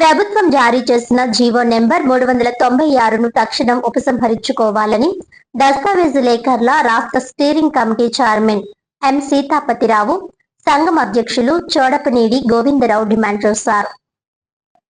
ప్రభుత్వం జారీ చేసిన జీవో నెంబర్ 396ను తక్షణం ఉపసంహరించుకోవాలని దస్తావేజు లేఖర్ల రాష్ట్ర steering committee chairman M Sitapathi Rao, సంఘం అధ్యక్షులు చోడపనేడి గోవిందరావు డిమాండ్ చేశారు.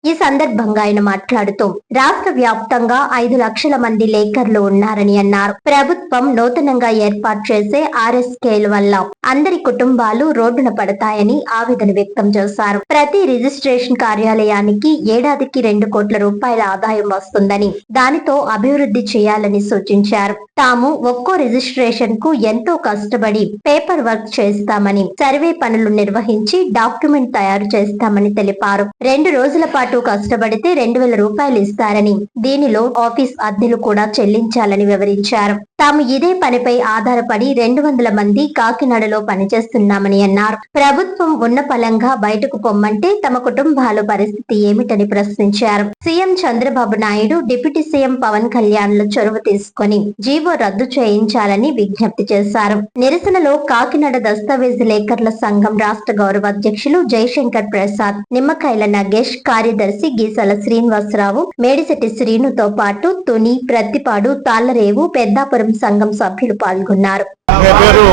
ఈ సందర్భంగా ఆయన మాట్లాడుతూ రాష్ట్ర వ్యాప్తంగా 5 లక్షల మంది లేఖర్లు ఉన్నారని అన్నారు. ప్రభుత్వం నూతనంగా ఏర్పాటు చేసే RSKల వల్ల అందరి కుటుంబాలు రోడ్డున పడతాయని ఆవేదన వ్యక్తం చేశారు. ప్రతి రిజిస్ట్రేషన్ కార్యాలయానికి ఏడాదికి 2 కోట్ల రూపాయల ఆదాయం వస్తుందని, దానితో అభివృద్ధి చేయాలని సూచించారు. తాము ఒక్కో రిజిస్ట్రేషన్ కు ఎంతో కష్టపడి పేపర్ వర్క్ చేస్తామని, సర్వే పనులు నిర్వహించి డాక్యుమెంట్ తయారు చేస్తామని తెలిపారు. 2 రోజుల పాటు కష్టపడితే 2000 రూపాయలు ఇస్తారని, దీనిలో ఆఫీస్ అద్దెలు కూడా చెల్లించాలని వివరించారు. తాము ఇదే పనిపై ఆధారపడి 200 మంది కాకినాడలో పనిచేస్తున్నామని అన్నారు. ప్రభుత్వం ఉన్న పలంగా బయటకు పొమ్మంటే తమ కుటుంబాల పరిస్థితి ఏమిటని ప్రశ్నించారు. CM Chandrababu Naidu, deputy CM Pawan Kalyan లు చొరవ తీసుకుని జీవో రద్దు చేయించాలని విజ్ఞప్తి చేశారు. నిరసనలో కాకినాడ దస్తావేజు లేఖర్ల సంఘం రాష్ట్ర గౌరవ అధ్యక్షులు జయశంకర్ ప్రసాద్, నిమ్మకాయల నగేష్, కార్యదర్శి గీసాల శ్రీనివాసరావు, మేడిశెట్టి శ్రీనుతో పాటు తుని, ప్రత్తిపాడు, తాళ్లరేవు, పెద్దాపురం సంఘం సభ్యులు పాల్గొన్నారు. నా పేరు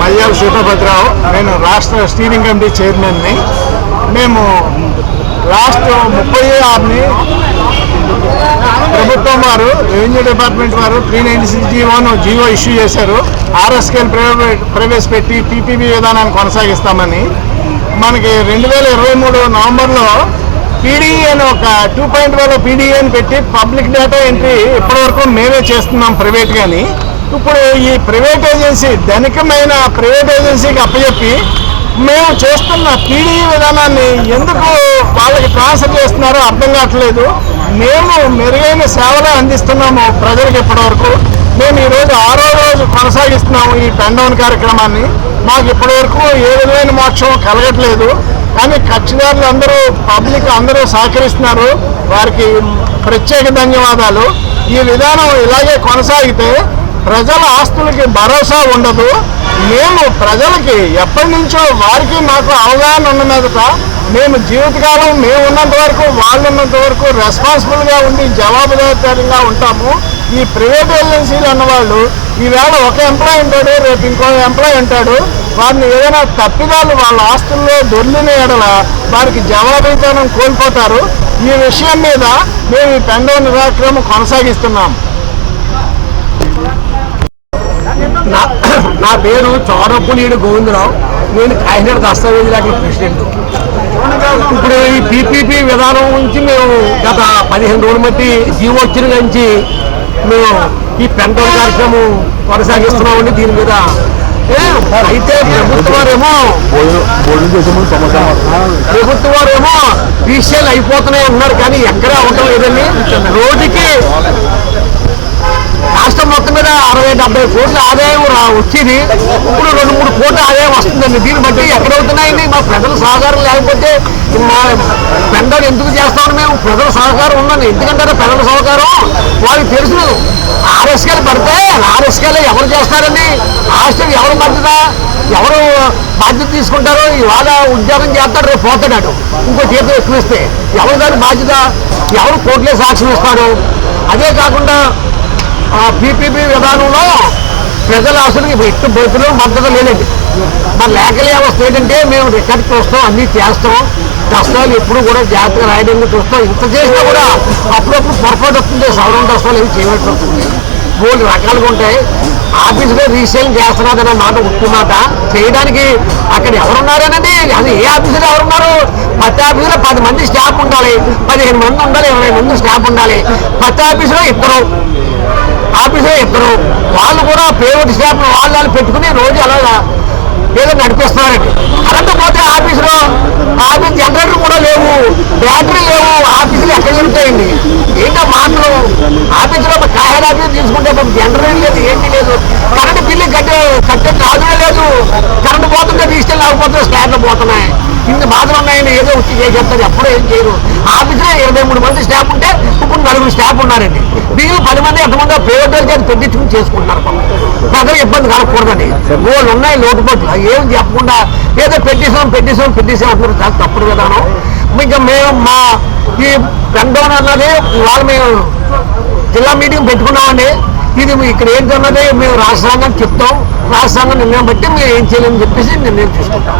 మల్యాల సీతాపతిరావు. నేను రాష్ట్ర స్టీరింగ్ కమిటీ చైర్మన్ ని. మేము లాస్ట్ 36ని ప్రభుత్వం వారు, రెవెన్యూ డిపార్ట్మెంట్ వారు 396 జీవో ఇష్యూ చేశారు. RSKలు ప్రవేశపెట్టి PPP విధానాన్ని కొనసాగిస్తామని. మనకి 2023 నవంబర్లో PDE అని ఒక 2.0 PDE అని పెట్టి పబ్లిక్ డేటా ఎంట్రీ ఇప్పటివరకు మేమే చేస్తున్నాం ప్రైవేట్ గాని. ఇప్పుడు ఈ ప్రైవేట్ ఏజెన్సీ, ధనికమైన ప్రైవేట్ ఏజెన్సీకి అప్పచెప్పి మేము చేస్తున్న PDE విధానాన్ని ఎందుకు వాళ్ళకి ట్రాన్స్ఫర్ చేస్తున్నారో అర్థం కావట్లేదు. మేము మెరుగైన సేవలు అందిస్తున్నాము ప్రజలకు ఇప్పటివరకు. మేము ఈరోజు 6వ రోజు కొనసాగిస్తున్నాము ఈ పెన్ డౌన్ కార్యక్రమాన్ని. మాకు ఇప్పటివరకు ఏ విధమైన మోక్షం కలగట్లేదు. కానీ కక్షిదారులు అందరూ, పబ్లిక్ అందరూ సహకరిస్తున్నారు. వారికి ప్రత్యేక ధన్యవాదాలు. ఈ విధానం ఇలాగే కొనసాగితే ప్రజల ఆస్తులకి భరోసా ఉండదు. మేము ప్రజలకి ఎప్పటి నుంచో వారికి మాకు అవగాహన ఉన్న మీదట మేము జీవితకాలం మేము ఉన్నంత వరకు, వాళ్ళు ఉన్నంత వరకు రెస్పాన్సిబుల్గా ఉండి జవాబుదారీగా ఉంటాము. ఈ ప్రైవేట్ ఏజెన్సీలు అన్నవాళ్ళు ఈవేళ ఒక ఎంప్లాయ్ ఉంటాడు, రేపు ఇంకో ఎంప్లాయ్ ఉంటాడు. వారిని ఏదైనా తప్పిదాలు వాళ్ళ ఆస్తుల్లో దొర్లిన ఎడల వారికి జవాబుదారీతనం కోల్పోతారు. ఈ విషయం మీద మేము ఈ పెన్ డౌన్ కార్యక్రమం కొనసాగిస్తున్నాం. నా పేరు చోడపనేడి గోవిందరావు. నేను కాకినాడ దస్తావేజు లేఖల ప్రెసిడెంట్. ఇప్పుడు ఈ PPP విధానం నుంచి మేము గత 15 రోజుల మట్టి జీవో వచ్చిన నుంచి మేము ఈ పెన్ డౌన్ కార్యక్రమం కొనసాగిస్తున్నామండి. దీని మీద అయితే ప్రభుత్వం వారేమో విషయాలు అయిపోతున్నాయి ఉన్నారు, కానీ ఎక్కడా ఉండడం లేదండి. రోజుకి రాష్ట్రం మొత్తం మీద 60-70 కోట్ల ఆదాయం వచ్చేది. ఇప్పుడు 2-3 కోట్ల ఆదాయం వస్తుందండి. దీన్ని బట్టి ఎక్కడవుతున్నాయండి? మా ప్రజల సహకారం లేకపోతే మా పెన్ డౌన్ ఎందుకు చేస్తామని మేము ప్రజల సహకారం ఉందండి. ఎందుకంటే ప్రజల సహకారం వాళ్ళకి తెలుసు. RSKలు పడితే RSKలు ఎవరు చేస్తారండి? రాష్ట్రం ఎవరు బాధ్యత, ఎవరు బాధ్యత తీసుకుంటారో? ఇవాళ ఉద్యోగం చేస్తాడు, రేపు పోతాడు. ఇంకో చేతులు ఎక్కువ ఇస్తే ఎవరు దాని బాధ్యత? ఎవరు కోర్టులే సాక్ష్యం ఇస్తారు? అదే కాకుండా PPP విధానంలో ప్రజల అసలు ఎట్టు బతులు మద్దతు లేదండి. మన లేఖల వ్యవస్థ ఏంటంటే మేము రికార్డు చూస్తాం, అన్నీ చేస్తాం, దస్తాలు ఎప్పుడు కూడా జాగ్రత్తగా రాయడానికి చూస్తాం. ఇంత చేసినా కూడా అప్పుడప్పుడు పొరపాటు వస్తుంది. సవరణ దస్తాలు ఏమి చేయవలసి వస్తుంది. 3 రకాలుగా ఉంటాయి. ఆఫీసులో రీసేలింగ్ చేస్తున్నదన్న మాట ఉట్టుమాట చేయడానికి అక్కడ ఎవరున్నారనండి? అది ఏ ఆఫీసులో ఎవరున్నారు? ప్రతి ఆఫీసులో 10 మంది స్టాఫ్ ఉండాలి, 15 మంది ఉండాలి, 20 మంది స్టాఫ్ ఉండాలి. ప్రతి ఆఫీసులో ఇద్దరు వాళ్ళు కూడా ప్రైవేట్ స్టాఫ్ వాళ్ళు పెట్టుకుని రోజు అలాగా ఏదో నడిపిస్తున్నారండి. కరెంటు పోతే ఆఫీస్ జనరేటర్ కూడా లేవు, బ్యాటరీ లేవు. ఆఫీసులు ఎక్కడ ఉంటాయండి? ఏంటో మాటలు. ఆఫీసులో కాయర్ ఆఫీస్ తీసుకుంటే జనరేటర్ లేదు, ఏంటి లేదు. కరెంటు బిల్లు కట్టే రాజునే లేదు. కరెంటు పోతుంటే రిజిస్టర్ లేకపోతే స్లాబ్లు పోతున్నాయి. ఇన్ని బాధలు ఉన్నాయని ఏదో వచ్చి చేసేస్తారు, ఎప్పుడూ ఏం చేయరు. ఆఫీసులో 23 మంది స్టాఫ్ ఉంటే ఇప్పుడు 4 స్టాఫ్ ఉన్నారండి. దీనిలో 10 మంది ఎంతమంది ప్రైవేట్ చేసి పెట్టించుకుని చేసుకుంటున్నారు. ప్రజలు ఇబ్బంది కలగకూడదండి. వాళ్ళు ఉన్నాయి లోటుపాట్లు, ఏం చెప్పకుండా ఏదో పెట్టేసాం అంటున్నారు. చాలా తప్పుడు విధానం. ఇంకా మేము మా ఈ పెన్డౌన్ అన్నది ఇవాళ మేము జిల్లా మీటింగ్ పెట్టుకున్నామండి. ఇది ఇక్కడ ఏంటన్నది మేము రాష్ట్రాంగాన్ని చెప్తాం, రాష్ట్రాంగం నిర్ణయం బట్టి మేము ఏం చేయాలని చెప్పేసి నిర్ణయం తీసుకుంటాం.